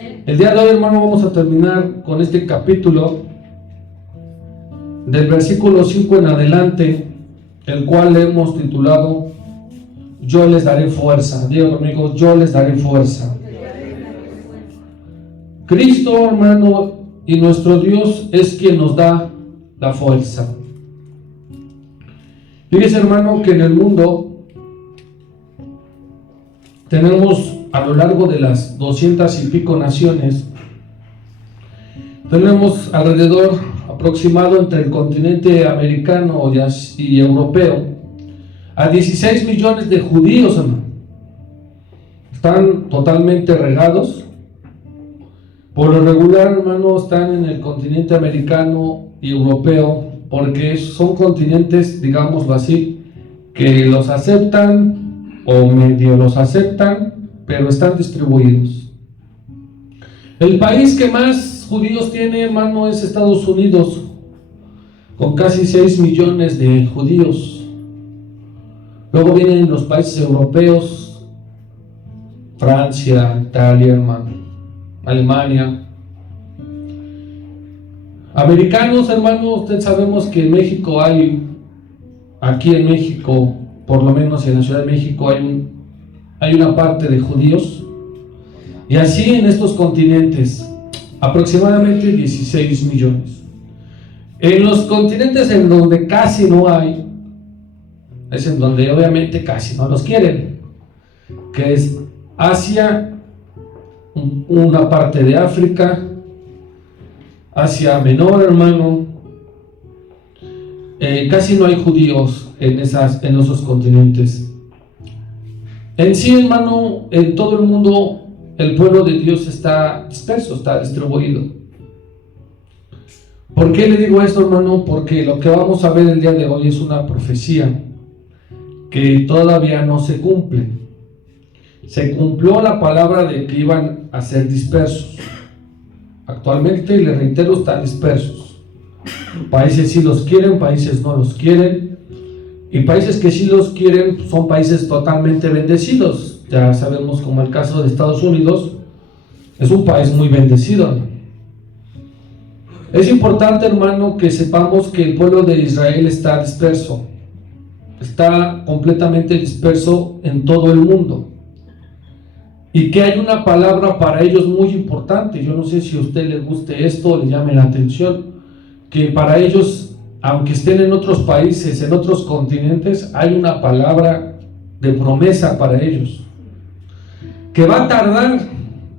El día de hoy, hermano, vamos a terminar con este capítulo del versículo 5 en adelante, el cual le hemos titulado Yo les daré fuerza. Diga conmigo, yo les daré fuerza. Cristo, hermano, y nuestro Dios es quien nos da la fuerza. Fíjese, hermano, que en el mundo tenemos a lo largo de las 200 y pico naciones, tenemos alrededor aproximado entre el continente americano y europeo a 16 millones de judíos, hermano. Están totalmente regados. Por lo regular, hermano, están en el continente americano y europeo porque son continentes, digámoslo así, que los aceptan o medio los aceptan, pero están distribuidos. El país que más judíos tiene, hermano, es Estados Unidos, con casi 6 millones de judíos. Luego vienen los países europeos, Francia, Italia, hermano, Alemania. Americanos, hermano, ustedes sabemos que en México aquí en México, por lo menos en la Ciudad de México, hay una parte de judíos. Y así en estos continentes, aproximadamente 16 millones. En los continentes en donde casi no hay, es en donde obviamente casi no los quieren, que es Asia, una parte de África, Asia Menor, hermano. Casi no hay judíos en esos continentes. En sí, hermano, en todo el mundo el pueblo de Dios está disperso, está distribuido. ¿Por qué le digo esto, hermano? Porque lo que vamos a ver el día de hoy es una profecía que todavía no se cumple. Se cumplió la palabra de que iban a ser dispersos. Actualmente, les reitero, están dispersos. Países sí los quieren, países no los quieren. Y países que sí los quieren son países totalmente bendecidos. Ya sabemos, como el caso de Estados Unidos, es un país muy bendecido. Es importante, hermano, que sepamos que el pueblo de Israel está disperso. Está completamente disperso en todo el mundo. Y que hay una palabra para ellos muy importante. Yo no sé si a usted le guste esto o le llame la atención. Que para ellos, aunque estén en otros países, en otros continentes, hay una palabra de promesa para ellos. Que va a tardar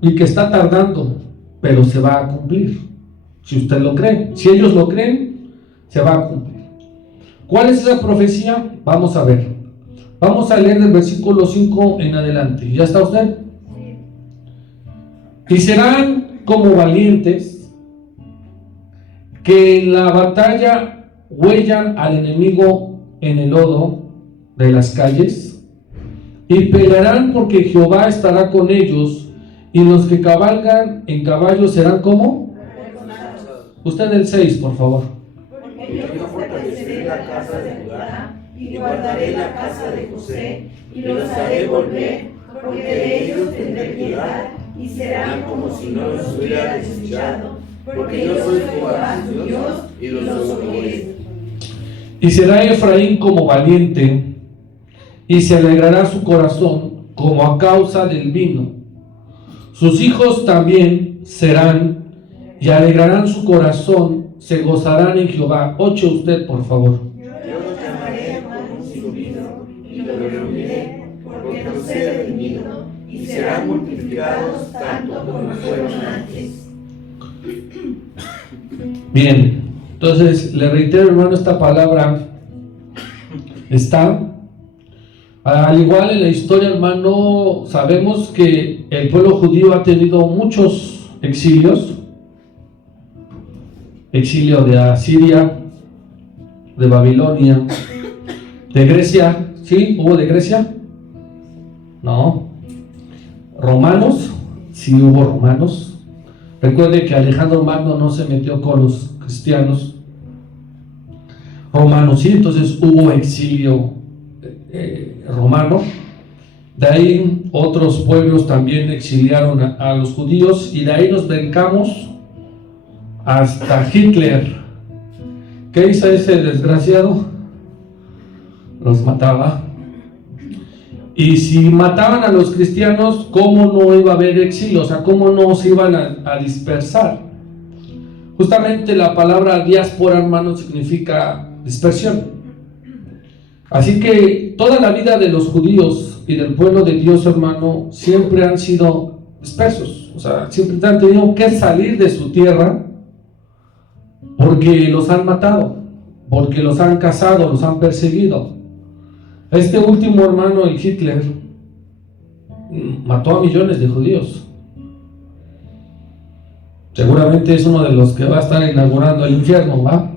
y que está tardando, pero se va a cumplir. Si usted lo cree, si ellos lo creen, se va a cumplir. ¿Cuál es esa profecía? Vamos a ver. Vamos a leer del versículo 5 en adelante. ¿Ya está usted? Y serán como valientes que en la batalla huellan al enemigo en el lodo de las calles y pelearán porque Jehová estará con ellos y los que cabalgan en caballos serán como usted el 6, por favor. Porque yo fortaleceré la casa de Judá y guardaré la casa de José y los haré volver, porque de ellos tendré piedad y serán como si no los hubiera desechado, porque yo soy Jehová su Dios y los oiré. Y será Efraín como valiente y se alegrará su corazón como a causa del vino. Sus hijos también serán y alegrarán su corazón, se gozarán en Jehová. 8 usted, por favor. Yo los llamaré con un silbido y los reuniré, porque los he redimido y serán multiplicados tanto como fueron antes. Bien, entonces le reitero, hermano, esta palabra está. Al igual en la historia, hermano, sabemos que el pueblo judío ha tenido muchos exilios. Exilio de Asiria, de Babilonia, de Grecia. ¿Sí? ¿Hubo de Grecia? No. Romanos, sí hubo romanos. Recuerde que Alejandro Magno no se metió con los cristianos. Romanos, sí, entonces hubo exilio romano. De ahí otros pueblos también exiliaron a los judíos, y de ahí nos brincamos hasta Hitler. ¿Qué hizo ese desgraciado? Los mataba. Y si mataban a los cristianos, ¿cómo no iba a haber exilio? O sea, ¿cómo no se iban a dispersar? Justamente la palabra diáspora, hermano, significa dispersión. Así que toda la vida de los judíos y del pueblo de Dios, hermano, siempre han sido dispersos. O sea, siempre han tenido que salir de su tierra porque los han matado, porque los han cazado, los han perseguido. Este último, hermano, el Hitler, mató a millones de judíos. Seguramente es uno de los que va a estar inaugurando el infierno, ¿va?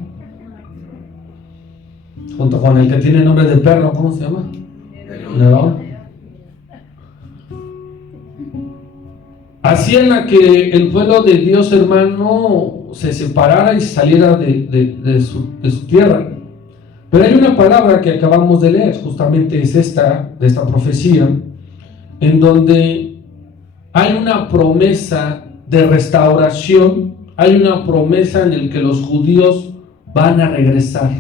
Junto con el que tiene nombre de perro, ¿cómo se llama? Nerón. Así en la que el pueblo de Dios, hermano, se separara y saliera de su tierra. Pero hay una palabra que acabamos de leer, justamente es esta, de esta profecía, en donde hay una promesa de restauración, hay una promesa en la que los judíos van a regresar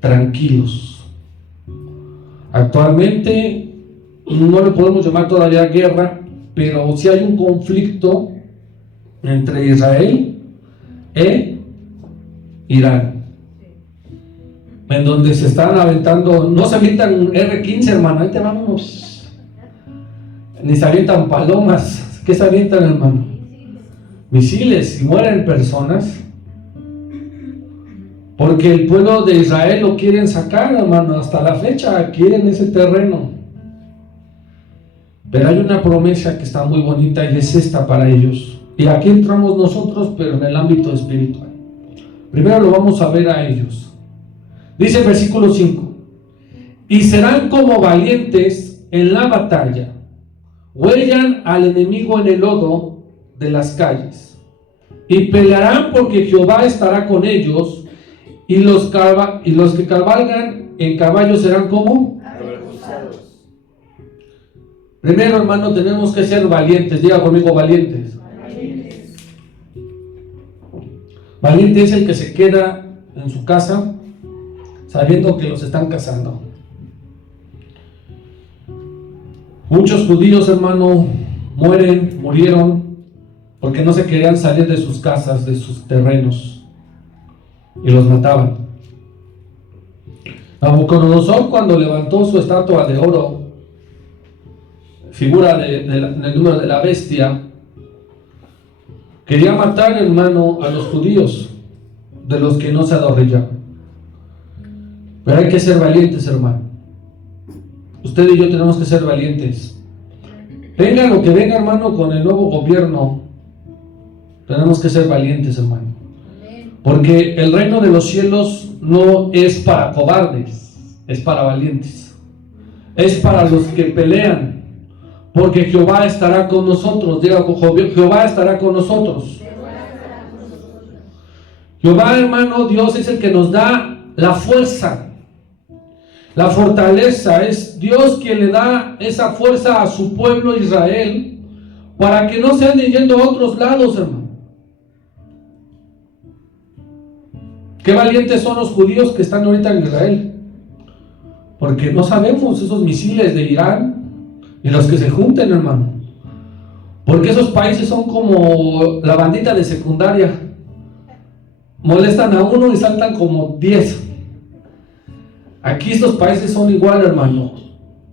tranquilos. Actualmente no le podemos llamar todavía guerra, pero sí hay un conflicto entre Israel e Irán, en donde se están aventando, no se avientan R-15, hermano, ahí te van unos, ni se avientan palomas. ¿Qué se avientan, hermano? Misiles, y mueren personas, porque el pueblo de Israel lo quieren sacar, hermano, hasta la fecha quieren ese terreno. Pero hay una promesa que está muy bonita y es esta para ellos. Y aquí entramos nosotros, pero en el ámbito espiritual. Primero lo vamos a ver a ellos. Dice el versículo 5: y serán como valientes en la batalla, huellan al enemigo en el lodo de las calles, y pelearán porque Jehová estará con ellos, y los que cabalgan en caballos serán como avergonzados. Primero, hermano, tenemos que ser valientes. Diga conmigo, valientes. Valiente es el que se queda en su casa sabiendo que los están cazando. Muchos judíos, hermano, murieron porque no se querían salir de sus casas, de sus terrenos, y los mataban. Nabucodonosor, cuando levantó su estatua de oro, figura del número de la bestia, quería matar, hermano, a los judíos, de los que no se adorrillaban. Pero hay que ser valientes, hermano. Usted y yo tenemos que ser valientes. Venga lo que venga, hermano, con el nuevo gobierno, tenemos que ser valientes, hermano. Porque el reino de los cielos no es para cobardes, es para valientes. Es para los que pelean. Porque Jehová estará con nosotros. Diga, Jehová estará con nosotros. Jehová, hermano, Dios es el que nos da la fuerza, la fortaleza. Es Dios quien le da esa fuerza a su pueblo Israel para que no se anden yendo a otros lados, hermano. Qué valientes son los judíos que están ahorita en Israel, porque no sabemos esos misiles de Irán y los que se junten, hermano, porque esos países son como la bandita de secundaria, molestan a uno y saltan como 10. Aquí estos países son igual, hermano,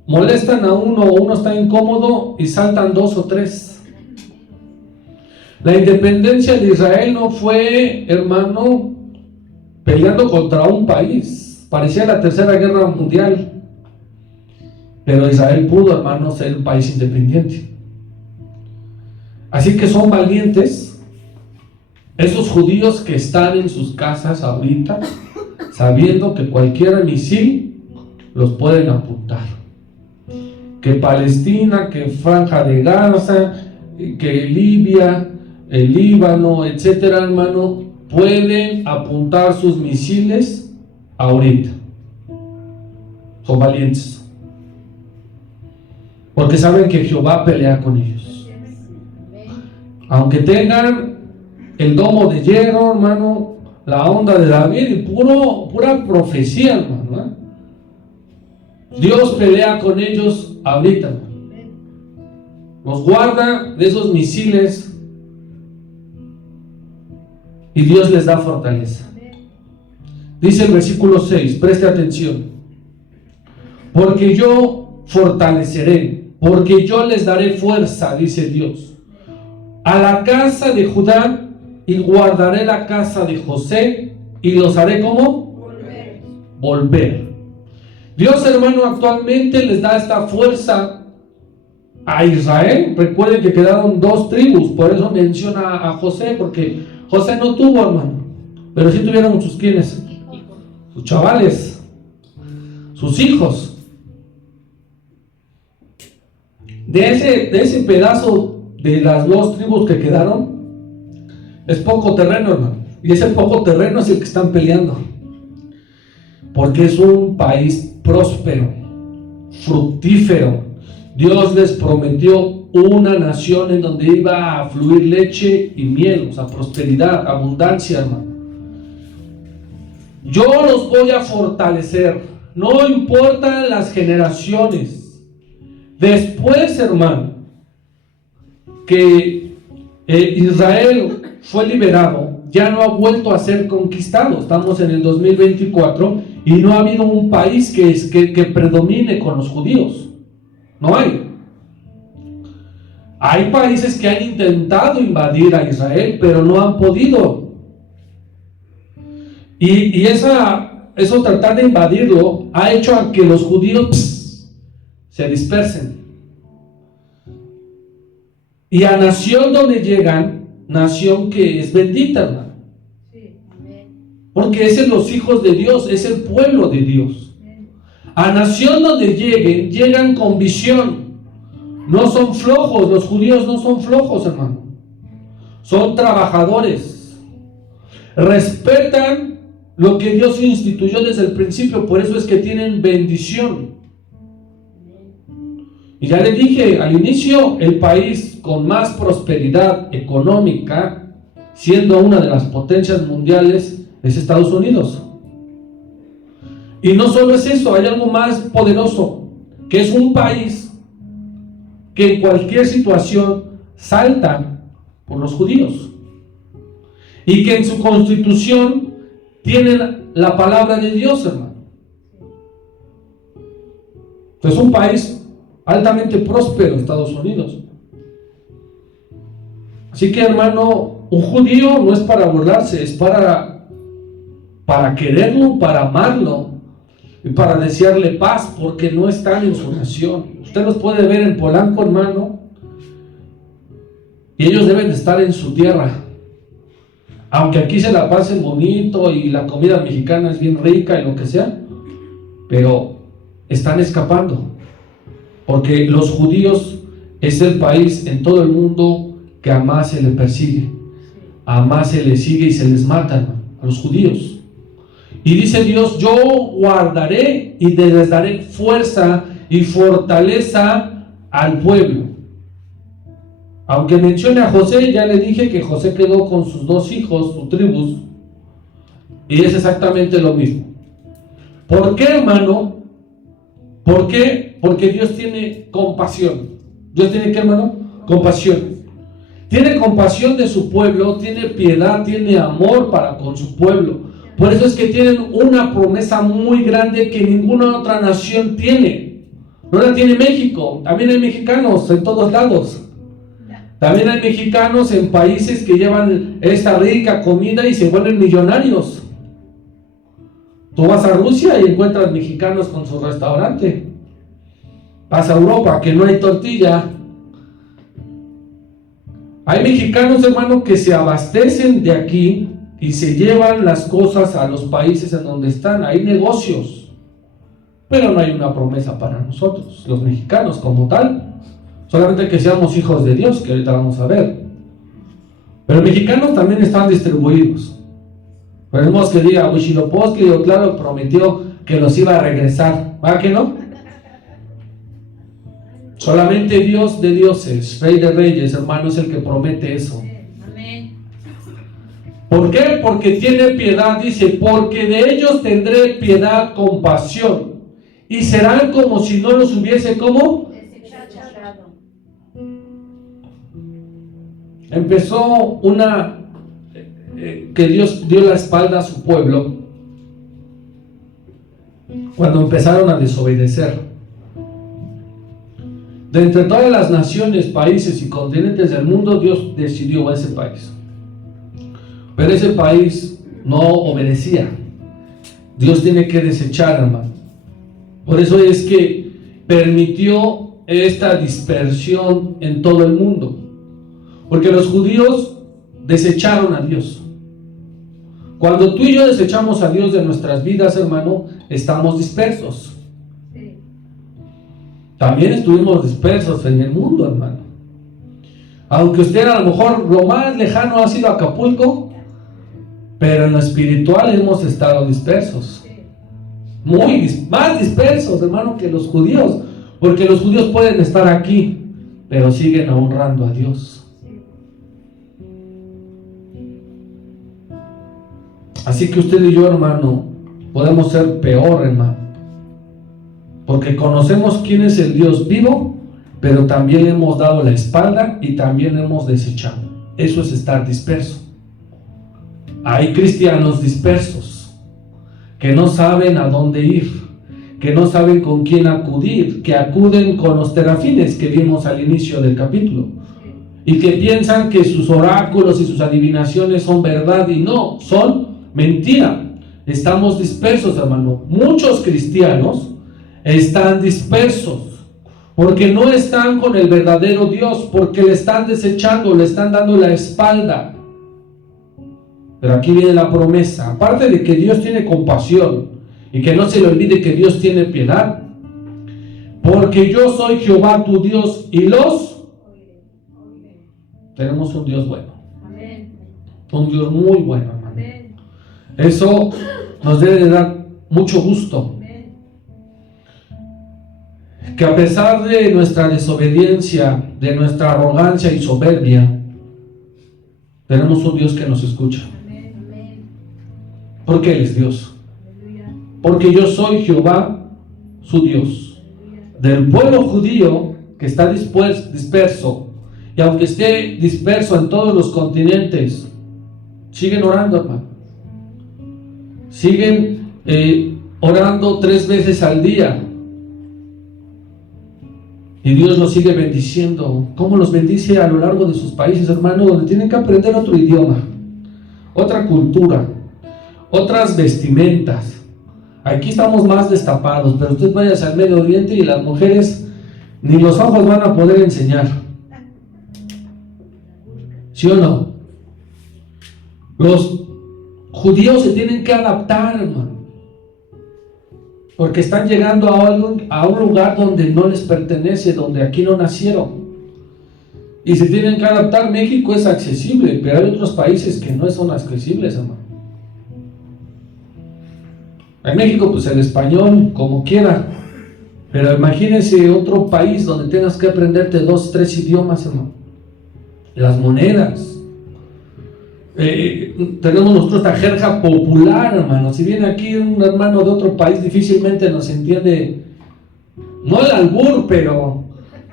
molestan a uno está incómodo y saltan 2 o 3. La independencia de Israel no fue, hermano, peleando contra un país, parecía la tercera guerra mundial, pero Israel pudo, hermano, ser un país independiente. Así que son valientes esos judíos que están en sus casas ahorita, sabiendo que cualquier misil los pueden apuntar, que Palestina, que Franja de Gaza, que Libia, el Líbano, etcétera, hermano, pueden apuntar sus misiles ahorita. Son valientes. porque saben que Jehová pelea con ellos. Aunque tengan el domo de hierro, hermano, la onda de David y pura profecía, hermano, ¿eh? Dios pelea con ellos ahorita, hermano. Los guarda de esos misiles y Dios les da fortaleza. Dice el versículo 6, preste atención: porque yo fortaleceré, porque yo les daré fuerza, dice Dios, a la casa de Judá, y guardaré la casa de José, y los haré ¿cómo? Volver. Dios, hermano, actualmente les da esta fuerza a Israel. Recuerden que quedaron 2 tribus, por eso menciona a José, porque José no tuvo, hermano, pero sí tuvieron sus quienes, sus chavales, sus hijos. De ese pedazo de las 2 tribus que quedaron, es poco terreno, hermano, y ese poco terreno es el que están peleando, porque es un país próspero, fructífero. Dios les prometió una nación en donde iba a fluir leche y miel, o sea, prosperidad, abundancia, hermano. Yo los voy a fortalecer, no importan las generaciones. Después, hermano, que Israel fue liberado, ya no ha vuelto a ser conquistado. Estamos en el 2024 y no ha habido un país que predomine con los judíos. No hay. Hay países que han intentado invadir a Israel, pero no han podido. Y eso tratar de invadirlo ha hecho a que los judíos se dispersen. Y a nación donde llegan, nación que es bendita, hermano. Porque es en los hijos de Dios, es el pueblo de Dios. A nación donde lleguen, llegan con visión. No son flojos, los judíos no son flojos, hermano. Son trabajadores. Respetan lo que Dios instituyó desde el principio, por eso es que tienen bendición. Y ya les dije al inicio, el país con más prosperidad económica, siendo una de las potencias mundiales, es Estados Unidos. Y no solo es eso, hay algo más poderoso, que es un país que en cualquier situación salta por los judíos, y que en su constitución tienen la palabra de Dios, hermano. Es un país altamente próspero, Estados Unidos. Así que, hermano, un judío no es para burlarse, es para quererlo, para amarlo y para desearle paz, porque no están en su nación. Usted los puede ver en Polanco, hermano, y ellos deben de estar en su tierra. Aunque aquí se la pasen bonito y la comida mexicana es bien rica y lo que sea, pero están escapando, porque los judíos es el país en todo el mundo que a más se le persigue, a más se les sigue y se les matan a los judíos. Y dice Dios: yo guardaré y les daré fuerza y fortaleza al pueblo. Aunque mencione a José, ya le dije que José quedó con sus 2 hijos, sus tribus, y es exactamente lo mismo. ¿Por qué, hermano? ¿Por qué? Porque Dios tiene compasión. ¿Dios tiene qué, hermano? Compasión. Tiene compasión de su pueblo, tiene piedad, tiene amor para con su pueblo. Por eso es que tienen una promesa muy grande que ninguna otra nación tiene. No la tiene México. También hay mexicanos en todos lados. También hay mexicanos en países que llevan esta rica comida y se vuelven millonarios. Tú vas a Rusia y encuentras mexicanos con su restaurante. Vas a Europa, que no hay tortilla. Hay mexicanos, hermano, que se abastecen de aquí y se llevan las cosas a los países en donde están. Hay negocios, pero no hay una promesa para nosotros, los mexicanos como tal. Solamente que seamos hijos de Dios, que ahorita vamos a ver. Pero mexicanos también están distribuidos. Podemos que diga Huitzilopochtli, claro, prometió que los iba a regresar. ¿Va que no? Solamente Dios de dioses, Rey de reyes, hermano, es el que promete eso. Amén. ¿Por qué? Porque tiene piedad, dice, porque de ellos tendré piedad, compasión, y serán como si no los hubiese, ¿cómo? Desechado. Empezó que Dios dio la espalda a su pueblo cuando empezaron a desobedecer. De entre todas las naciones, países y continentes del mundo, Dios decidió a ese país. Pero ese país no obedecía. Dios tiene que desechar, hermano. Por eso es que permitió esta dispersión en todo el mundo. Porque los judíos desecharon a Dios. Cuando tú y yo desechamos a Dios de nuestras vidas, hermano, estamos dispersos. También estuvimos dispersos en el mundo, hermano. Aunque usted a lo mejor lo más lejano ha sido Acapulco, pero en lo espiritual hemos estado dispersos. Más dispersos, hermano, que los judíos. Porque los judíos pueden estar aquí, pero siguen honrando a Dios. Así que usted y yo, hermano, podemos ser peor, hermano. Porque conocemos quién es el Dios vivo, pero también le hemos dado la espalda y también le hemos desechado. Eso es estar disperso. Hay cristianos dispersos que no saben a dónde ir, que no saben con quién acudir, que acuden con los terafines que vimos al inicio del capítulo y que piensan que sus oráculos y sus adivinaciones son verdad y no, son mentira. Estamos dispersos, hermano. Muchos cristianos están dispersos porque no están con el verdadero Dios, porque le están desechando, le están dando la espalda. Pero aquí viene la promesa. Aparte de que Dios tiene compasión y que no se le olvide que Dios tiene piedad, porque yo soy Jehová tu Dios y los tenemos un Dios bueno. Amén. Un Dios muy bueno, hermano. Amén. Eso nos debe de dar mucho gusto. Que a pesar de nuestra desobediencia, de nuestra arrogancia y soberbia, tenemos un Dios que nos escucha. Porque Él es Dios. Porque yo soy Jehová, su Dios. Del pueblo judío que está disperso, y aunque esté disperso en todos los continentes, siguen orando, hermano. Siguen orando 3 veces al día. Y Dios los sigue bendiciendo. ¿Cómo los bendice a lo largo de sus países, hermano? Donde tienen que aprender otro idioma, otra cultura, otras vestimentas. Aquí estamos más destapados, pero usted vaya al Medio Oriente y las mujeres ni los ojos van a poder enseñar. ¿Sí o no? Los judíos se tienen que adaptar, hermano. Porque están llegando a un lugar donde no les pertenece, donde aquí no nacieron. Y se tienen que adaptar. México es accesible, pero hay otros países que no son accesibles, hermano. En México, pues el español, como quiera. Pero imagínense otro país donde tengas que aprenderte 2, 3 idiomas, hermano. Las monedas. Tenemos nosotros esta jerga popular, hermano. Si viene aquí un hermano de otro país, difícilmente nos entiende, no el albur, pero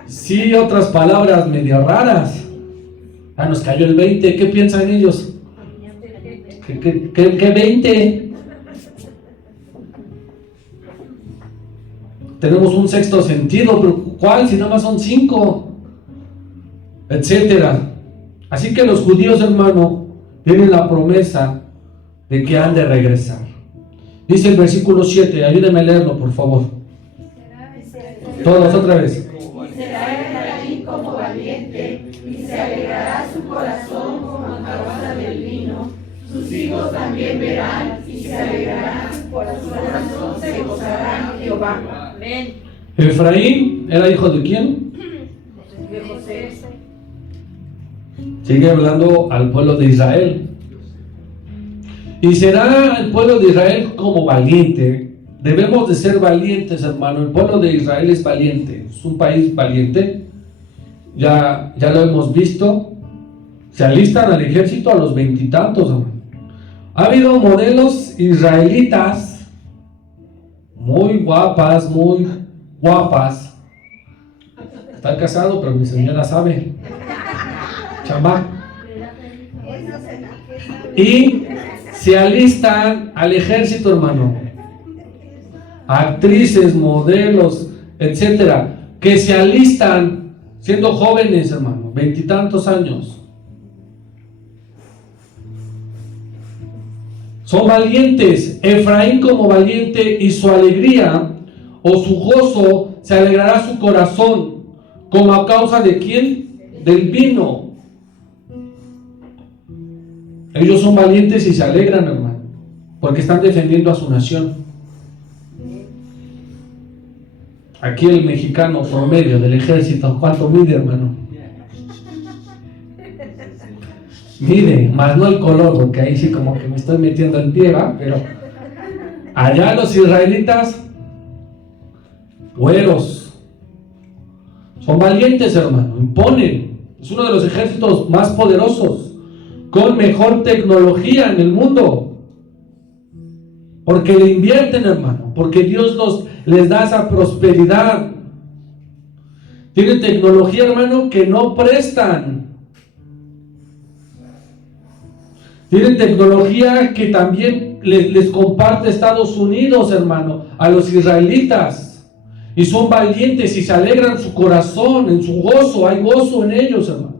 sí otras palabras medio raras. Nos cayó el 20. ¿Qué piensan ellos? ¿Qué 20? Tenemos un sexto sentido, pero ¿cuál? Si nada más son 5, etcétera. Así que los judíos, hermano, tienen la promesa de que han de regresar. Dice el versículo 7, ayúdenme a leerlo, por favor. Todos otra vez. Y será Efraín como valiente, y se alegrará su corazón como a causa del vino. Sus hijos también verán y se alegrarán, por su corazón se gozará en Jehová. Amén. Efraín era hijo de ¿quién? De José. Sigue hablando al pueblo de Israel. Y será el pueblo de Israel como valiente. debemos de ser valientes, hermano. El pueblo de Israel es valiente, es un país valiente. Ya lo hemos visto. Se alistan al ejército a los 20 y tantos, hermano. Ha habido modelos israelitas muy guapas, Está casado, pero mi señora sabe. Chamba. Y se alistan al ejército, hermano. Actrices, modelos, etcétera, que se alistan siendo jóvenes, hermano, 20 y tantos años. Son valientes. Efraín como valiente, y su alegría o su gozo se alegrará su corazón, como a causa de ¿quién? Del vino. Ellos son valientes y se alegran, hermano, porque están defendiendo a su nación. Aquí el mexicano promedio del ejército, ¿cuánto mide, hermano? Mide, más no el color, porque ahí sí como que me estoy metiendo el pie, ¿va? Pero allá los israelitas, güeros, son valientes, hermano, imponen. Es uno de los ejércitos más poderosos, con mejor tecnología en el mundo, porque le invierten, hermano, porque Dios les da esa prosperidad. Tienen tecnología, hermano, que no prestan. Tienen tecnología que también les comparte Estados Unidos, hermano, a los israelitas. Y son valientes y se alegran su corazón, en su gozo. Hay gozo en ellos, hermano.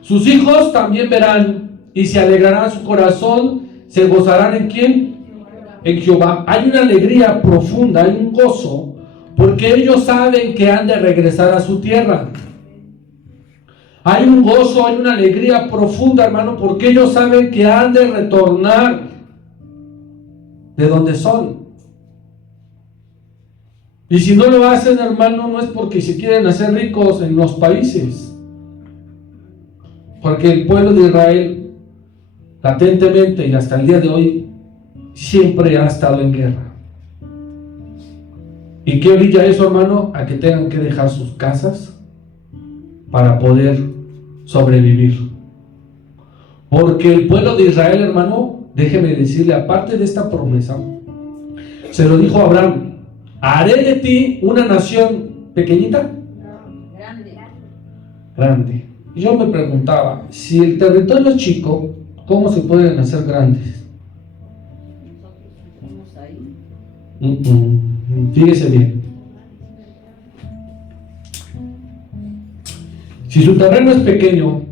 Sus hijos también verán y se alegrarán su corazón. ¿Se gozarán en quién? En Jehová. Hay una alegría profunda, hay un gozo, porque ellos saben que han de regresar a su tierra. Hay un gozo, hay una alegría profunda, hermano, porque ellos saben que han de retornar de donde son. Y si no lo hacen, hermano, no es porque se quieren hacer ricos en los países, porque el pueblo de Israel, latentemente y hasta el día de hoy, siempre ha estado en guerra. ¿Y qué orilla eso, hermano? A que tengan que dejar sus casas para poder sobrevivir. Porque el pueblo de Israel, hermano, déjeme decirle, aparte de esta promesa, se lo dijo a Abraham: haré de ti una nación pequeñita, grande. Y yo me preguntaba, si el territorio es chico, ¿cómo se pueden hacer grandes? Fíjese bien. Si su terreno es pequeño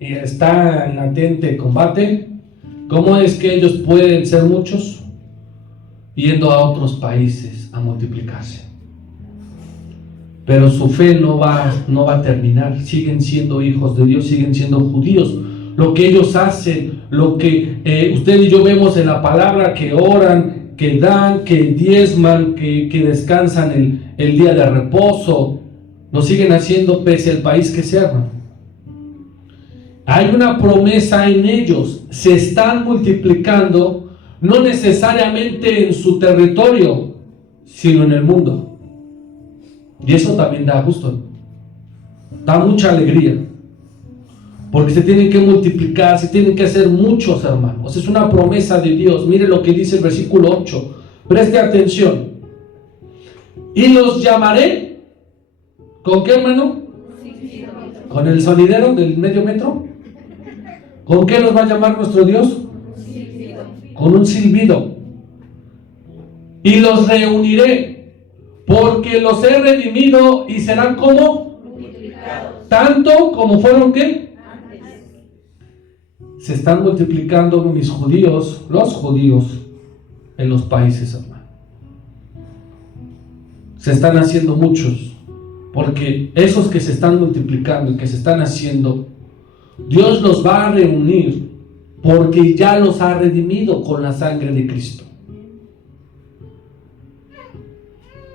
y está en latente combate, ¿cómo es que ellos pueden ser muchos yendo a otros países a multiplicarse? Pero su fe no va a terminar. Siguen siendo hijos de Dios, siguen siendo judíos. Lo que ellos hacen, lo que usted y yo vemos en la palabra, que oran, que dan, que diezman, que descansan el día de reposo, lo siguen haciendo pese al país que sea, hermano. Hay una promesa en ellos. Se están multiplicando, no necesariamente en su territorio, sino en el mundo. Y eso también da gusto, da mucha alegría, porque se tienen que multiplicar, se tienen que hacer muchos, hermanos. Es una promesa de Dios. Mire lo que dice el versículo 8. Preste atención. Y los llamaré, ¿con qué, hermano? ¿Con el sonidero del medio metro? ¿Con qué los va a llamar nuestro Dios? Con un silbido. Y los reuniré, porque los he redimido, y serán como tanto como fueron, ¿qué? Se están multiplicando mis judíos, los judíos, en los países, hermano. Se están haciendo muchos. Porque esos que se están multiplicando y que se están haciendo, Dios los va a reunir, porque ya los ha redimido con la sangre de Cristo.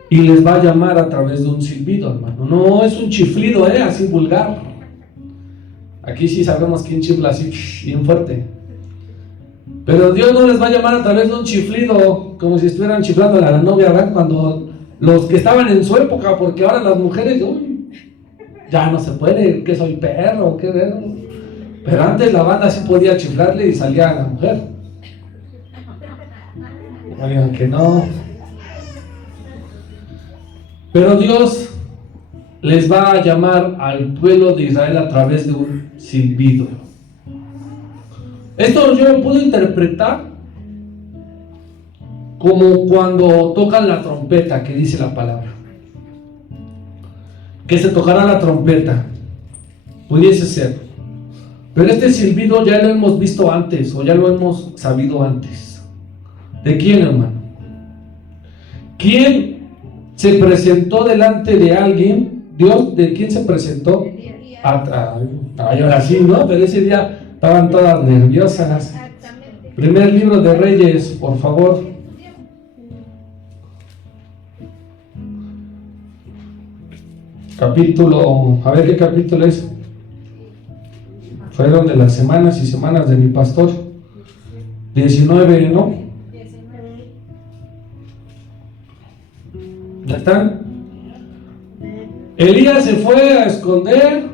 Y les va a llamar a través de un silbido, hermano. No es un chiflido, así vulgar. Aquí sí sabemos quién chifla así bien fuerte. Pero Dios no les va a llamar a través de un chiflido, como si estuvieran chiflando a la novia, ¿verdad? Cuando los que estaban en su época, porque ahora las mujeres, uy, ya no se puede, que soy perro, qué ver. Pero antes la banda sí podía chiflarle y salía la mujer. Oigan que no. Pero Dios les va a llamar al pueblo de Israel a través de un silbido. Esto yo lo puedo interpretar como cuando tocan la trompeta, que dice la palabra. Que se tocará la trompeta. Pudiese ser. Pero este silbido ya lo hemos visto antes, o ya lo hemos sabido antes. ¿De quién, hermano? ¿Quién se presentó delante de alguien? Dios, ¿de quién se presentó? Ahora sí, ¿no? Pero ese día estaban todas nerviosas. Primer libro de Reyes, por favor. Capítulo, a ver qué capítulo es. Fueron de las semanas y semanas de mi pastor. 19, ¿no? ¿Ya están? Elías se fue a esconder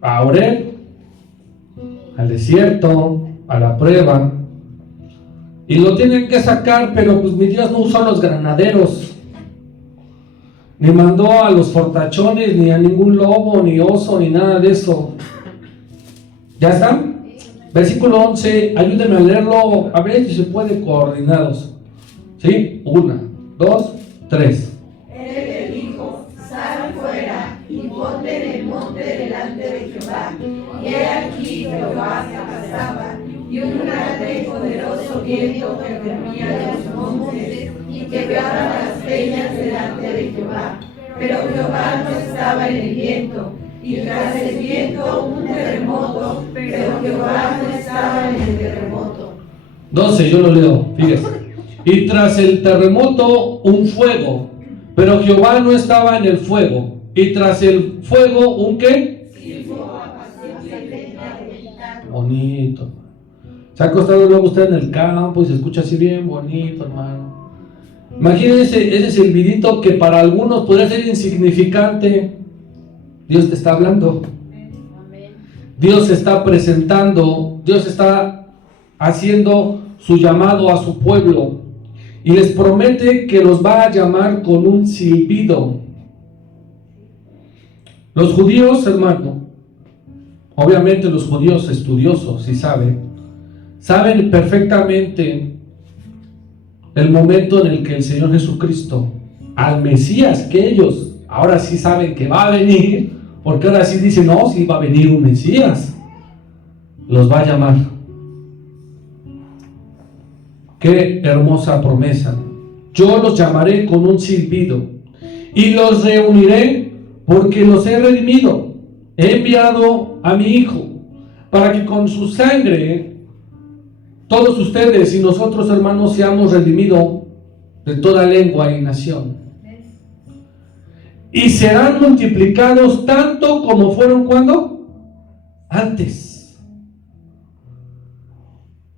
a Oreb, al desierto, a la prueba, y lo tienen que sacar, pero pues mi Dios no usó a los granaderos, ni mandó a los fortachones, ni a ningún lobo, ni oso, ni nada de eso. ¿Ya están? Versículo 11, ayúdenme a leerlo, a ver si se puede coordinados. ¿Sí? 1, 2, 3. Él le dijo: sal fuera y ponte en el monte delante de Jehová. Y he aquí Jehová se pasaba, y un grande y poderoso viento que dormía de los montes y quebraba las peñas delante de Jehová. Pero Jehová no estaba en el viento, y tras el viento un terremoto, pero Jehová no estaba en el terremoto. 12, yo lo leo, fíjese. Y tras el terremoto un fuego, pero Jehová no estaba en el fuego. Y tras el fuego un ¿qué? Bonito. Se ha acostado luego usted en el campo y se escucha así bien bonito, hermano. Imagínense ese silbidito que para algunos podría ser insignificante. Dios te está hablando. Dios se está presentando. Dios está haciendo su llamado a su pueblo. Y les promete que los va a llamar con un silbido. Los judíos, hermano, obviamente los judíos estudiosos, si saben perfectamente el momento en el que el Señor Jesucristo, al Mesías, que ellos ahora sí saben que va a venir, porque ahora sí dicen, no, sí va a venir un Mesías, los va a llamar. Qué hermosa promesa. Yo los llamaré con un silbido y los reuniré porque los he redimido. He enviado a mi Hijo para que con su sangre todos ustedes y nosotros, hermanos, seamos redimidos de toda lengua y nación. Y serán multiplicados tanto como fueron cuando antes.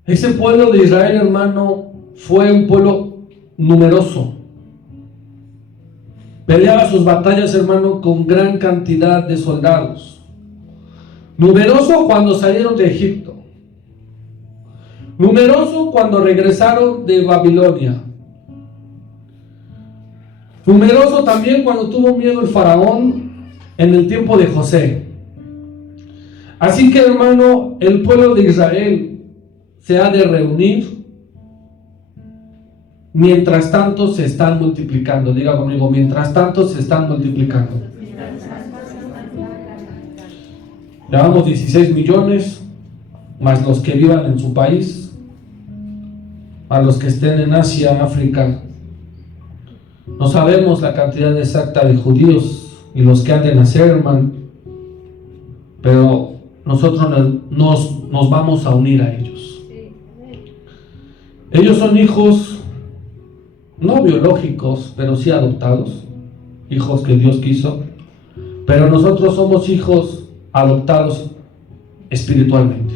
Ese pueblo de Israel, hermano, fue un pueblo numeroso. Peleaba sus batallas, hermano, con gran cantidad de soldados. Numeroso cuando salieron de Egipto. Numeroso cuando regresaron de Babilonia. Numeroso también cuando tuvo miedo el faraón en el tiempo de José. Así que, hermano, el pueblo de Israel se ha de reunir. Mientras tanto se están multiplicando. Diga conmigo, mientras tanto se están multiplicando. Llevamos 16 millones, más los que vivan en su país, más los que estén en Asia, África. No sabemos la cantidad exacta de judíos y los que han de nacer, hermano, pero nosotros nos vamos a unir a ellos. Ellos son hijos no biológicos, pero sí adoptados, hijos que Dios quiso, pero nosotros somos hijos adoptados espiritualmente.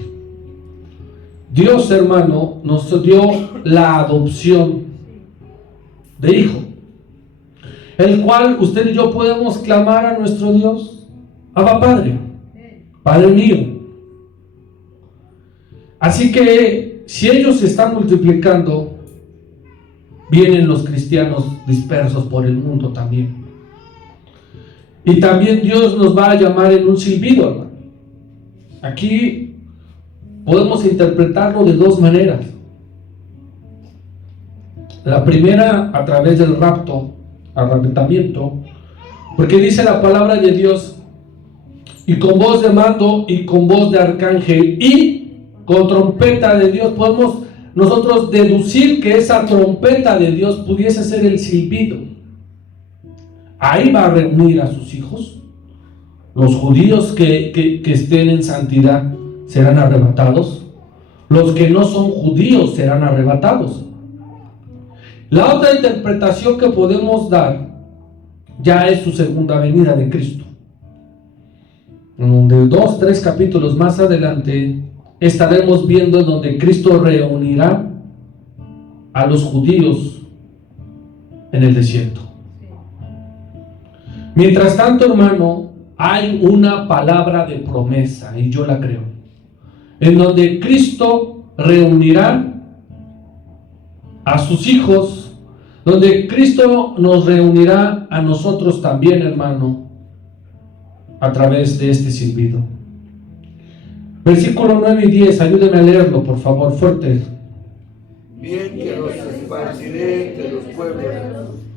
Dios, hermano, nos dio la adopción de hijo, el cual usted y yo podemos clamar a nuestro Dios: Abba Padre, Padre mío. Así que si ellos se están multiplicando, vienen los cristianos dispersos por el mundo también. Y también Dios nos va a llamar en un silbido, hermano. Aquí podemos interpretarlo de dos maneras. La primera, a través del rapto, arrebatamiento, porque dice la palabra de Dios: y con voz de mando y con voz de arcángel y con trompeta de Dios. Podemos nosotros deducir que esa trompeta de Dios pudiese ser el silbido. Ahí va a reunir a sus hijos. Los judíos que estén en santidad serán arrebatados. Los que no son judíos serán arrebatados. La otra interpretación que podemos dar ya es su segunda venida de Cristo, donde 2-3 capítulos más adelante estaremos viendo donde Cristo reunirá a los judíos en el desierto. Mientras tanto, hermano, hay una palabra de promesa, y yo la creo, en donde Cristo reunirá a sus hijos, donde Cristo nos reunirá a nosotros también, hermano, a través de este silbido. Versículo 9 y 10, ayúdenme a leerlo, por favor, fuerte. Bien que los esparciré entre los pueblos,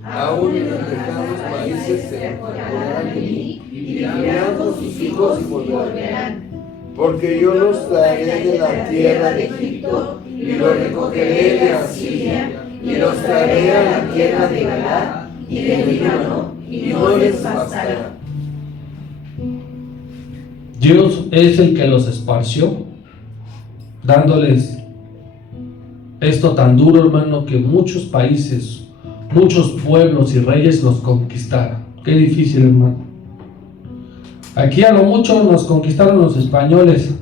aún en los lejanos países se acordarán de mí, y vivirán con sus hijos y volverán. Porque yo los traeré de la tierra de Egipto, y los recogeré de Asiria, y los traeré a la tierra de Galaad y de Líbano, y no les bastará. Dios es el que los esparció, dándoles esto tan duro, hermano, que muchos países, muchos pueblos y reyes los conquistaron. Qué difícil, hermano. Aquí a lo mucho nos conquistaron los españoles.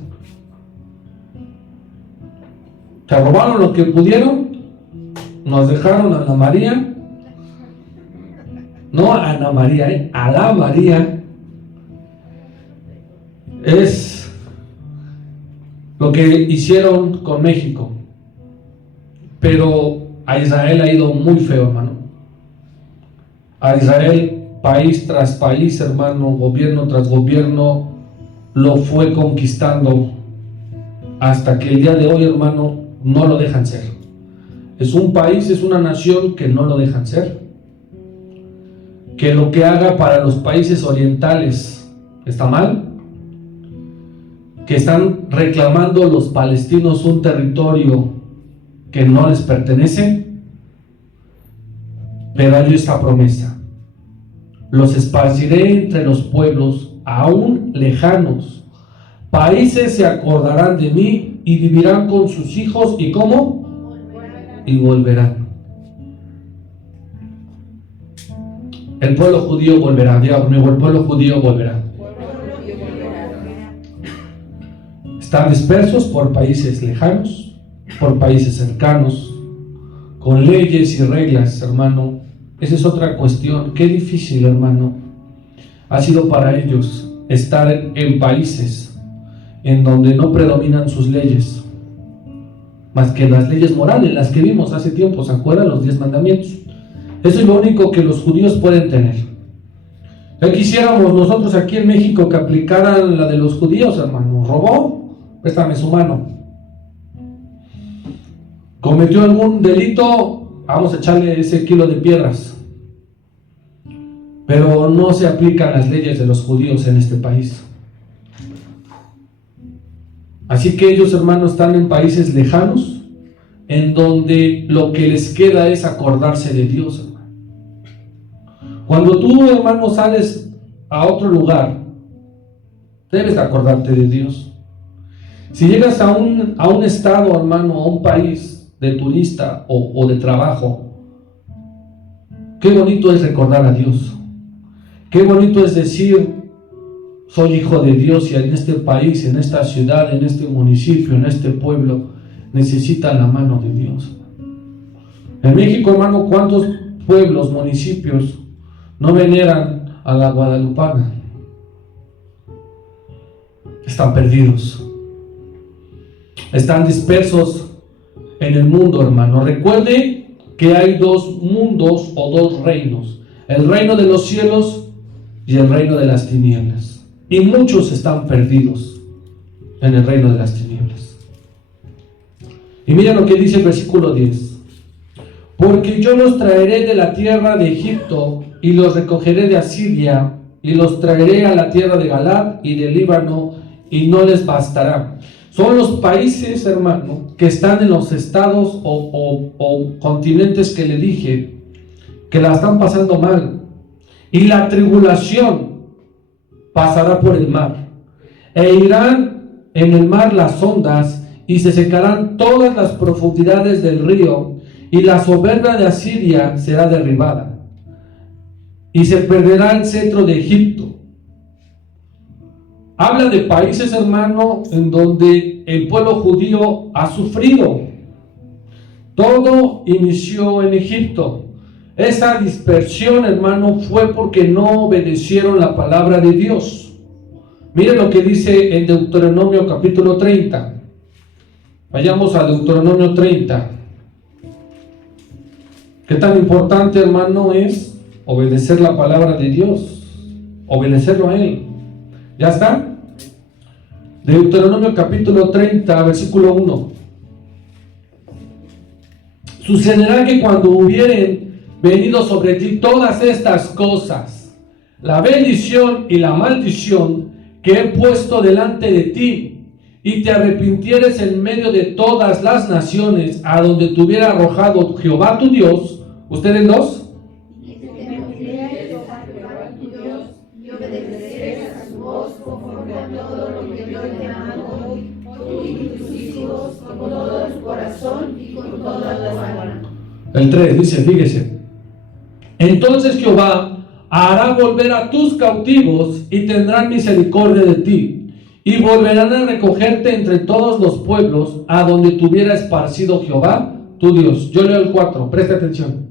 Se robaron lo que pudieron, nos dejaron a Ana María, no a Ana María, a la María. Es lo que hicieron con México. Pero a Israel ha ido muy feo, hermano. A Israel, país tras país, hermano, gobierno tras gobierno, lo fue conquistando hasta que el día de hoy, hermano, no lo dejan ser. Es un país, es una nación que no lo dejan ser. Que lo que haga para los países orientales está mal. Que están reclamando los palestinos un territorio que no les pertenece, pero hay esta promesa: los esparciré entre los pueblos aún lejanos, países se acordarán de mí y vivirán con sus hijos. ¿Y cómo? Y volverán. El pueblo judío volverá. Diga conmigo: el pueblo judío volverá. Están dispersos por países lejanos, por países cercanos, con leyes y reglas, hermano. Esa es otra cuestión. Qué difícil, hermano, ha sido para ellos estar en países en donde no predominan sus leyes, más que las leyes morales, las que vimos hace tiempo. ¿Se acuerdan? Los 10 mandamientos. Eso es lo único que los judíos pueden tener. Ya quisiéramos nosotros aquí en México que aplicaran la de los judíos, hermano. Robó, préstame su mano. Cometió algún delito, vamos a echarle ese kilo de piedras. Pero no se aplican las leyes de los judíos en este país. Así que ellos, hermanos, están en países lejanos, en donde lo que les queda es acordarse de Dios, hermano. Cuando tú, hermano, sales a otro lugar, debes de acordarte de Dios. Si llegas a un estado, hermano, a un país de turista o de trabajo, qué bonito es recordar a Dios. Qué bonito es decir: soy hijo de Dios, y en este país, en esta ciudad, en este municipio, en este pueblo, necesitan la mano de Dios. En México, hermano, ¿cuántos pueblos, municipios no veneran a la guadalupana? Están perdidos, están dispersos en el mundo, hermano. Recuerde que hay dos mundos o dos reinos: el reino de los cielos y el reino de las tinieblas. Y muchos están perdidos en el reino de las tinieblas. Y mira lo que dice el versículo 10: porque yo los traeré de la tierra de Egipto y los recogeré de Asiria y los traeré a la tierra de Galaad y del Líbano, y no les bastará. Son los países, hermano, que están en los estados o continentes que le dije, que la están pasando mal. Y la tribulación pasará por el mar, e irán en el mar las ondas, y se secarán todas las profundidades del río, y la soberbia de Asiria será derribada, y se perderá el cetro de Egipto. Habla de países, hermano, en donde el pueblo judío ha sufrido. Todo inició en Egipto. Esa dispersión, hermano, fue porque no obedecieron la palabra de Dios. Miren lo que dice en Deuteronomio capítulo 30. Vayamos a Deuteronomio 30. ¿Qué tan importante, hermano, es obedecer la palabra de Dios? Obedecerlo a Él. ¿Ya está? Deuteronomio capítulo 30, versículo 1. Sucederá que cuando hubieren venido sobre ti todas estas cosas, la bendición y la maldición que he puesto delante de ti, y te arrepintieres en medio de todas las naciones a donde te hubiera arrojado Jehová tu Dios. ¿Ustedes dos? El 3 dice, fíjese: entonces Jehová hará volver a tus cautivos y tendrán misericordia de ti, y volverán a recogerte entre todos los pueblos a donde te hubiera esparcido Jehová tu Dios. Yo leo el 4, presta atención.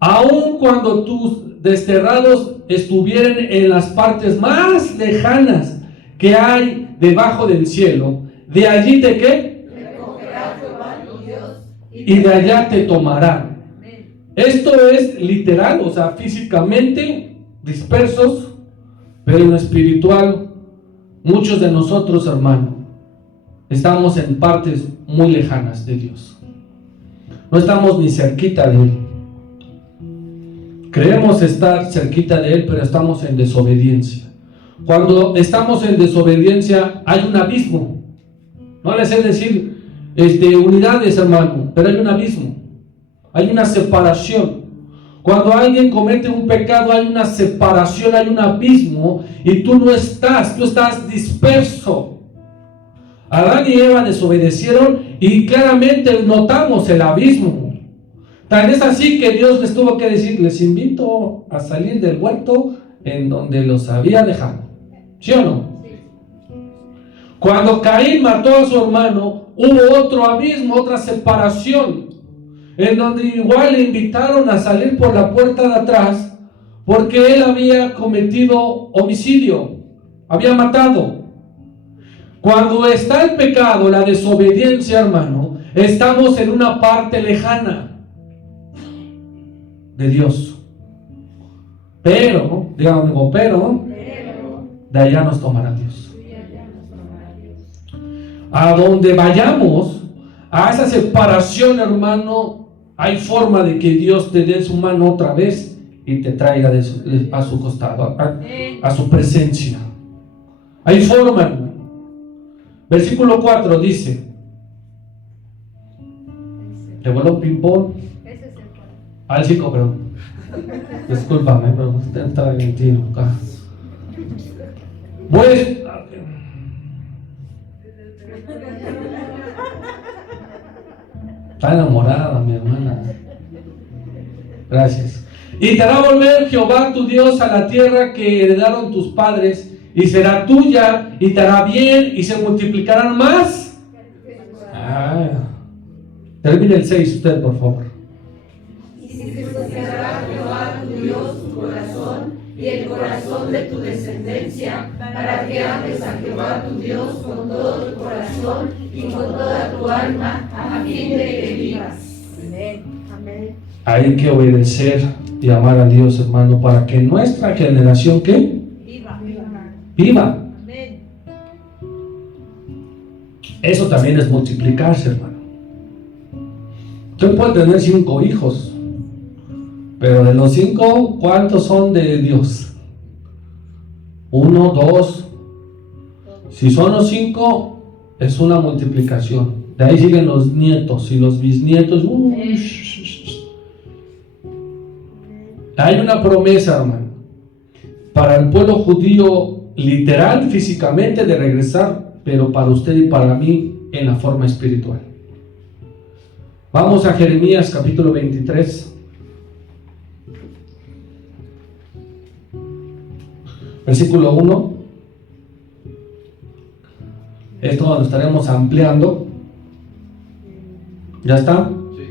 Aun cuando tus desterrados estuvieren en las partes más lejanas que hay debajo del cielo, de allí te ¿qué? Recogerá Jehová tu Dios, y de allá te tomará. Esto es literal, o sea, físicamente dispersos, pero en lo espiritual, muchos de nosotros, hermano, estamos en partes muy lejanas de Dios. No estamos ni cerquita de Él. Creemos estar cerquita de Él, pero estamos en desobediencia. Cuando estamos en desobediencia hay un abismo. No les sé decir unidades, hermano, pero hay un abismo. Hay una separación. Cuando alguien comete un pecado hay una separación, hay un abismo, y tú no estás, tú estás disperso. Adán y Eva desobedecieron y claramente notamos el abismo. Tan es así que Dios les tuvo que decir: les invito a salir del huerto en donde los había dejado. ¿Sí o no? Cuando Caín mató a su hermano, hubo otro abismo, otra separación, en donde igual le invitaron a salir por la puerta de atrás, porque él había cometido homicidio, había matado. Cuando está el pecado, la desobediencia, hermano, estamos en una parte lejana de Dios. Pero, digamos, de allá nos tomará Dios. A donde vayamos, a esa separación, hermano, hay forma de que Dios te dé su mano otra vez y te traiga a su costado, a su presencia. Hay forma, hermano. Versículo 4 dice: ¿te vuelvo ping-pong? Al 5, perdón. Discúlpame, pero usted está en tiro acá. Pues, está enamorada mi hermana. Gracias. Y te hará volver Jehová tu Dios a la tierra que heredaron tus padres, y será tuya, y te hará bien, y se multiplicarán más. Termine el 6 usted, por favor. Y circuncidará Jehová tu Dios tu corazón y el corazón de tu descendencia, para que ames a Jehová tu Dios con todo tu corazón y con toda tu alma, a fin de que vivas. Amén. Amén. Hay que obedecer y amar a Dios, hermano, para que nuestra generación, ¿qué? Viva. Amén. Eso también es multiplicarse, hermano. Usted puede tener 5 hijos, pero de los 5, ¿cuántos son de Dios? 1, 2. Si son los 5, es una multiplicación. De ahí siguen los nietos y los bisnietos. Hay una promesa, hermano, para el pueblo judío, literal, físicamente, de regresar, pero para usted y para mí, en la forma espiritual. Vamos a Jeremías capítulo 23. Versículo 1. Esto lo estaremos ampliando. ¿Ya está? Sí.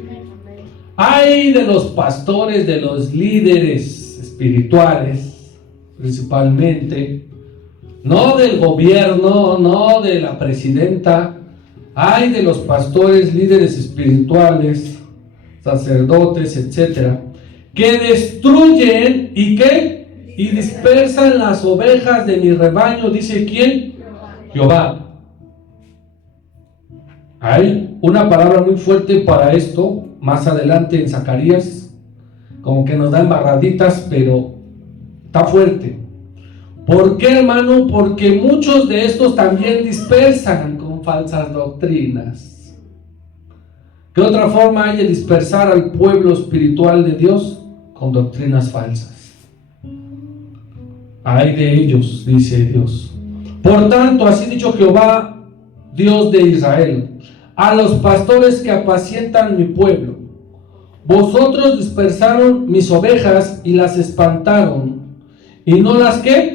Hay de los pastores, de los líderes espirituales, principalmente, no del gobierno, no de la presidenta. Hay de los pastores, líderes espirituales, sacerdotes, etcétera, que destruyen y ¿qué? Y dispersan las ovejas de mi rebaño, dice ¿quién? Jehová. Hay una palabra muy fuerte para esto, más adelante en Zacarías, como que nos da embarraditas, pero está fuerte. ¿Por qué, hermano? Porque muchos de estos también dispersan con falsas doctrinas. ¿Qué otra forma hay de dispersar al pueblo espiritual de Dios? Con doctrinas falsas. Ay de ellos, dice Dios. Por tanto, así dicho Jehová, Dios de Israel, a los pastores que apacientan mi pueblo: vosotros dispersaron mis ovejas y las espantaron, y no las ¿qué?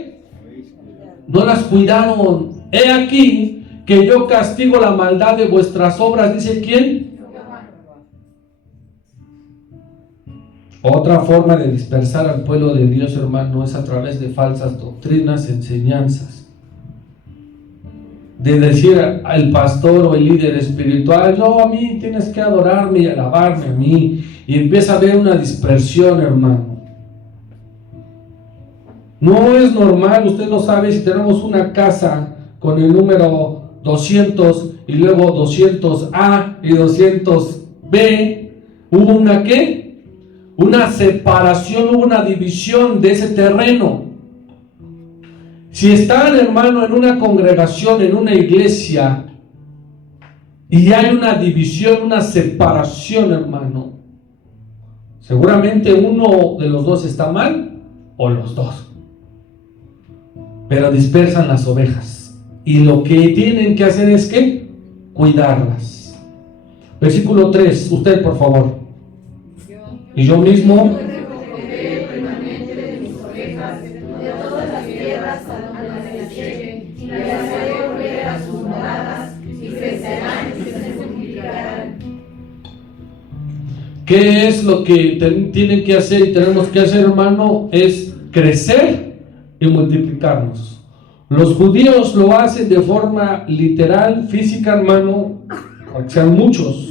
No las cuidaron. He aquí que yo castigo la maldad de vuestras obras, dice ¿quién? Otra forma de dispersar al pueblo de Dios, hermano, es a través de falsas doctrinas, enseñanzas. De decir al pastor o el líder espiritual: no, a mí tienes que adorarme y alabarme a mí. Y empieza a haber una dispersión, hermano. No es normal, usted lo sabe, si tenemos una casa con el número 200 y luego 200A y 200B, ¿hubo una qué? Una separación, hubo una división de ese terreno. Si están, hermano, en una congregación, en una iglesia, y hay una división, una separación, hermano, seguramente uno de los dos está mal, o los dos. Pero dispersan las ovejas. Y lo que tienen que hacer es ¿qué? Cuidarlas. Versículo 3, usted por favor. Y yo mismo Recogeré el remanente de mis ovejas de todas las tierras a donde las eché, y las haré volver a sus moradas, y crecerán y se multiplicarán. ¿qué es lo que tienen que hacer y tenemos que hacer, hermano? Es crecer y multiplicarnos. Los judíos lo hacen de forma literal, física, hermano, para que sean muchos.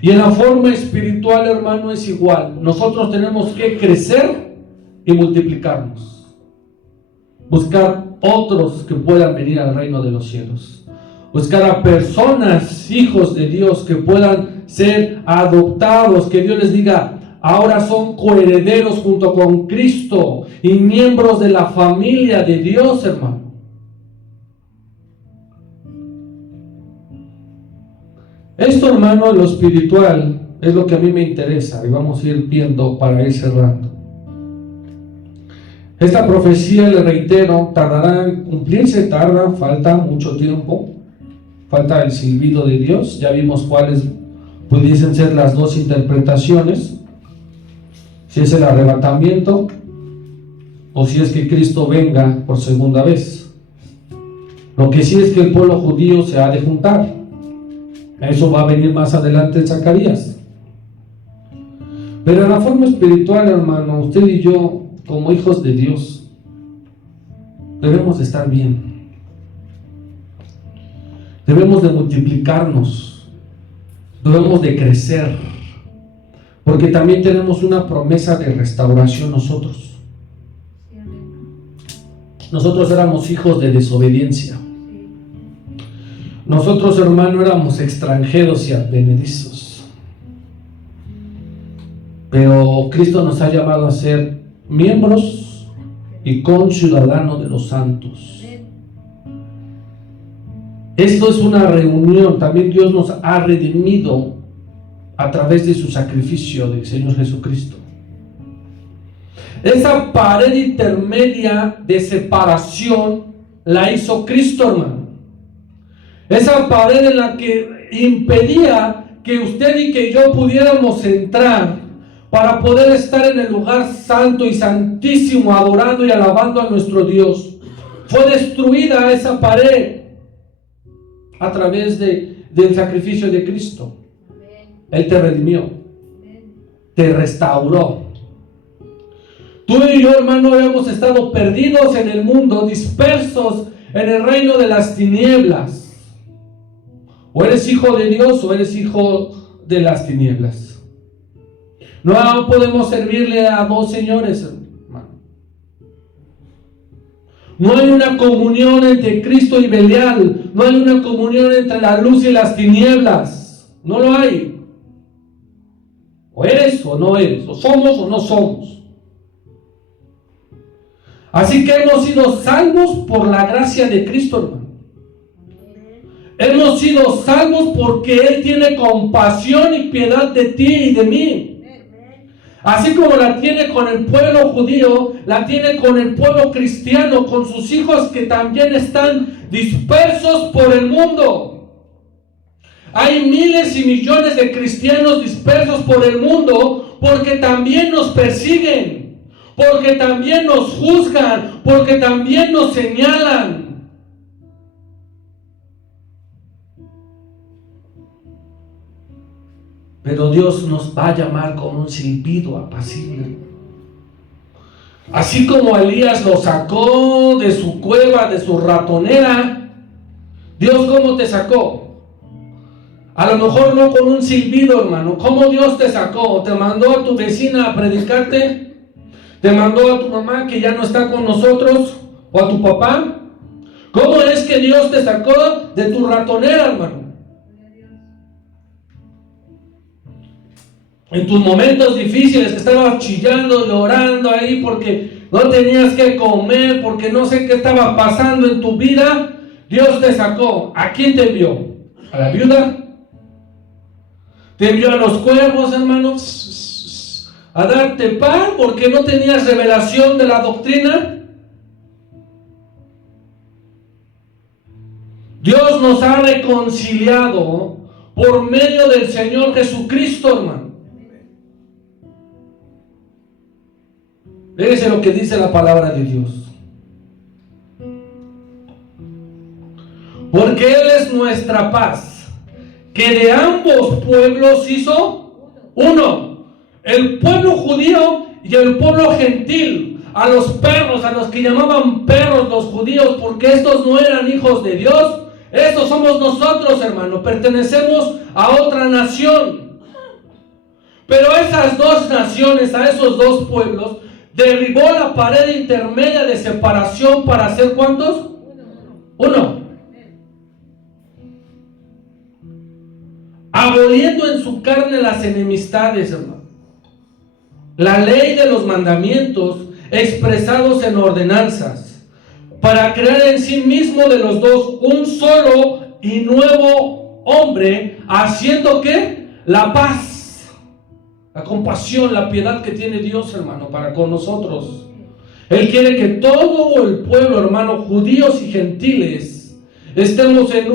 Y en la forma espiritual, hermano, es igual. Nosotros tenemos que crecer y multiplicarnos. Buscar otros que puedan venir al reino de los cielos. Buscar a personas, hijos de Dios, que puedan ser adoptados, que Dios les diga: ahora son coherederos junto con Cristo y miembros de la familia de Dios, hermano. Esto, hermano, en lo espiritual es lo que a mí me interesa y vamos a ir viendo para ir cerrando. Esta profecía, le reitero, tardará en cumplirse, falta mucho tiempo, falta el silbido de Dios. Ya vimos cuáles pudiesen ser las dos interpretaciones: si es el arrebatamiento o si es que Cristo venga por segunda vez. Lo que sí es que el pueblo judío se ha de juntar. Eso va a venir más adelante en Zacarías. Pero en la forma espiritual, hermano, usted y yo, como hijos de Dios, debemos de estar bien. Debemos de multiplicarnos. Debemos de crecer. Porque también tenemos una promesa de restauración nosotros. Nosotros éramos hijos de desobediencia. Nosotros, hermano, éramos extranjeros y advenedizos. Pero Cristo nos ha llamado a ser miembros y conciudadanos de los santos. Esto es una reunión. También Dios nos ha redimido a través de su sacrificio del Señor Jesucristo. Esa pared intermedia de separación la hizo Cristo, hermano. Esa pared en la que impedía que usted y que yo pudiéramos entrar para poder estar en el lugar santo y santísimo, adorando y alabando a nuestro Dios. Fue destruida esa pared a través del sacrificio de Cristo. Él te redimió, te restauró. Tú y yo, hermano, hemos estado perdidos en el mundo, dispersos en el reino de las tinieblas. O eres hijo de Dios o eres hijo de las tinieblas. No podemos servirle a dos señores, hermano. No hay una comunión entre Cristo y Belial. No hay una comunión entre la luz y las tinieblas. No lo hay. O eres o no eres, o somos o no somos. Así que hemos sido salvos por la gracia de Cristo, hermano. Hemos sido salvos porque Él tiene compasión y piedad de ti y de mí. Así como la tiene con el pueblo judío, la tiene con el pueblo cristiano, con sus hijos que también están dispersos por el mundo. Hay miles y millones de cristianos dispersos por el mundo porque también nos persiguen, porque también nos juzgan, porque también nos señalan. Pero Dios nos va a llamar con un silbido apacible. Así como Elías lo sacó de su cueva, de su ratonera, Dios, ¿cómo te sacó? A lo mejor no con un silbido, hermano. ¿Cómo Dios te sacó? ¿Te mandó a tu vecina a predicarte? ¿Te mandó a tu mamá que ya no está con nosotros? ¿O a tu papá? ¿Cómo es que Dios te sacó de tu ratonera, hermano? En tus momentos difíciles que estabas chillando, llorando ahí porque no tenías que comer, porque no sé qué estaba pasando en tu vida, Dios te sacó. ¿A quién te envió? ¿A la viuda? ¿Te envió a los cuervos, hermanos? ¿A darte pan porque no tenías revelación de la doctrina? Dios nos ha reconciliado por medio del Señor Jesucristo, hermano. Fíjese lo que dice la palabra de Dios. Porque Él es nuestra paz, que de ambos pueblos hizo uno. El pueblo judío y el pueblo gentil. A los perros, a los que llamaban perros los judíos, porque estos no eran hijos de Dios. Estos somos nosotros, hermano. Pertenecemos a otra nación. Pero esas dos naciones, a esos dos pueblos, derribó la pared intermedia de separación para hacer ¿cuántos? Uno. Aboliendo en su carne las enemistades, hermano. La ley de los mandamientos expresados en ordenanzas, para crear en sí mismo de los dos un solo y nuevo hombre, haciendo ¿qué? La paz. La compasión, la piedad que tiene Dios, hermano, para con nosotros. Él quiere que todo el pueblo, hermano, judíos y gentiles, estemos en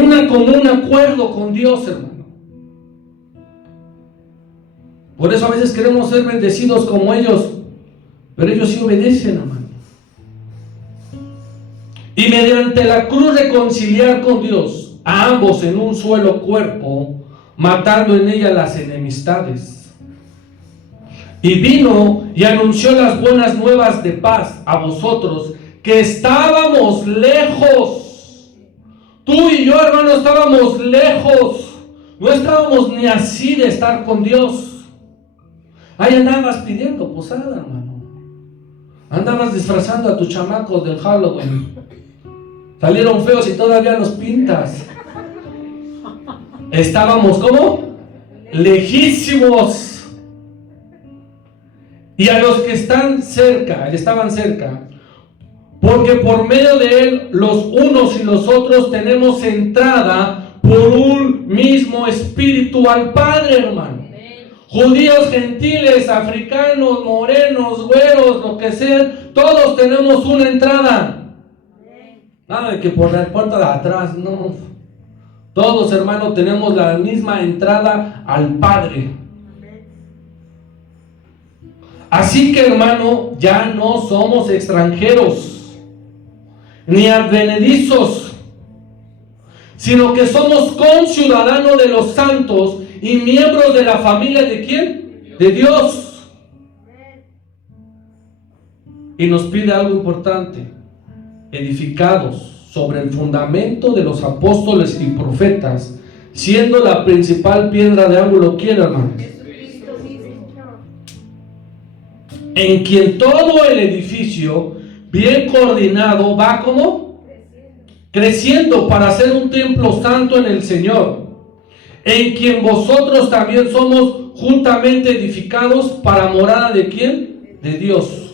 una común acuerdo con Dios, hermano. Por eso a veces queremos ser bendecidos como ellos, pero ellos sí obedecen, hermano. y mediante la cruz reconciliar con Dios a ambos en un solo cuerpo, matando en ella las enemistades. Y vino y anunció las buenas nuevas de paz a vosotros, que estábamos lejos. Tú y yo, hermano, estábamos lejos. No estábamos ni así de estar con Dios. Ahí andabas pidiendo posada, hermano. Andabas disfrazando a tus chamacos del Halloween. Salieron feos y todavía los pintas. Estábamos, ¿cómo? Lejísimos. Y a los que estaban cerca, porque por medio de Él, los unos y los otros tenemos entrada por un mismo espíritu al Padre, hermano. Judíos, gentiles, africanos, morenos, güeros, lo que sean, todos tenemos una entrada. Nada de que por la puerta de atrás, no. Todos, hermano, tenemos la misma entrada al Padre. Así que, hermano, ya no somos extranjeros ni advenedizos, sino que somos conciudadanos de los santos y miembros de la familia ¿de quién? De Dios. Y nos pide algo importante: edificados sobre el fundamento de los apóstoles y profetas, siendo la principal piedra de ángulo, ¿quién, hermano? En quien todo el edificio, bien coordinado, va como creciendo para ser un templo santo en el Señor, en quien vosotros también somos juntamente edificados para morada ¿de quién? De Dios.